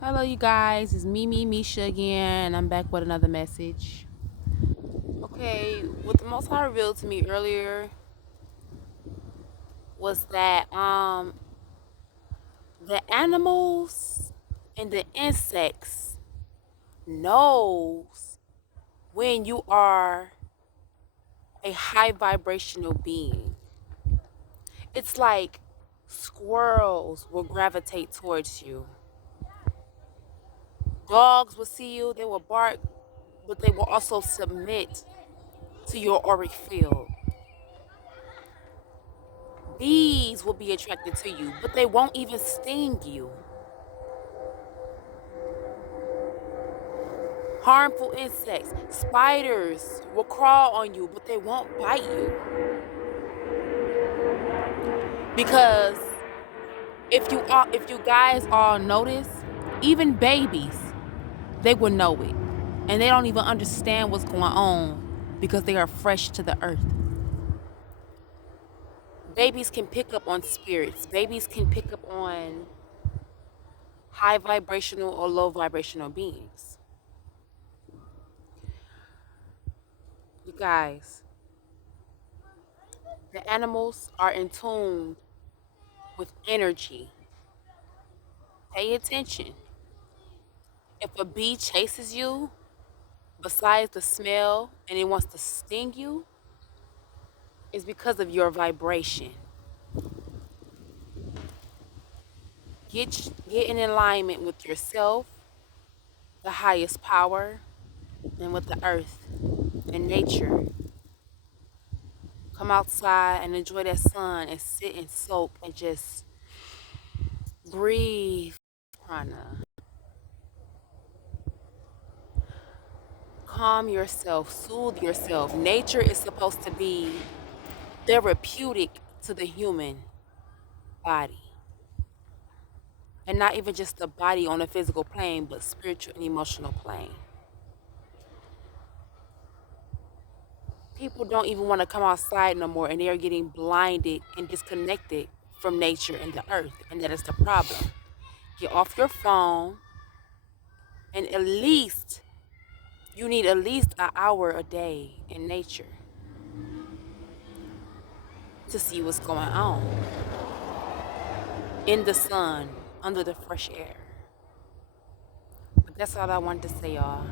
Hello, you guys. It's me, Misha again, and I'm back with another message. Okay, what the Most High revealed to me earlier was that the animals and the insects knows when you are a high vibrational being. It's like squirrels will gravitate towards you. Dogs will see you, they will bark, but they will also submit to your auric field. Bees will be attracted to you, but they won't even sting you. Harmful insects, spiders will crawl on you, but they won't bite you. Because if you guys all notice, even babies, they will know it. And they don't even understand what's going on because they are fresh to the earth. Babies can pick up on spirits. Babies can pick up on high vibrational or low vibrational beings. You guys, the animals are in tune with energy. Pay attention. If a bee chases you, besides the smell, and it wants to sting you, it's because of your vibration. Get in alignment with yourself, the highest power, and with the earth and nature. Come outside and enjoy that sun and sit and soak and just breathe prana. Calm yourself, soothe yourself. Nature is supposed to be therapeutic to the human body. And not even just the body on a physical plane, but spiritual and emotional plane. People don't even want to come outside no more, and they are getting blinded and disconnected from nature and the earth. And that is the problem. Get off your phone, and you need at least an hour a day in nature to see what's going on in the sun, under the fresh air. But that's all I wanted to say, y'all.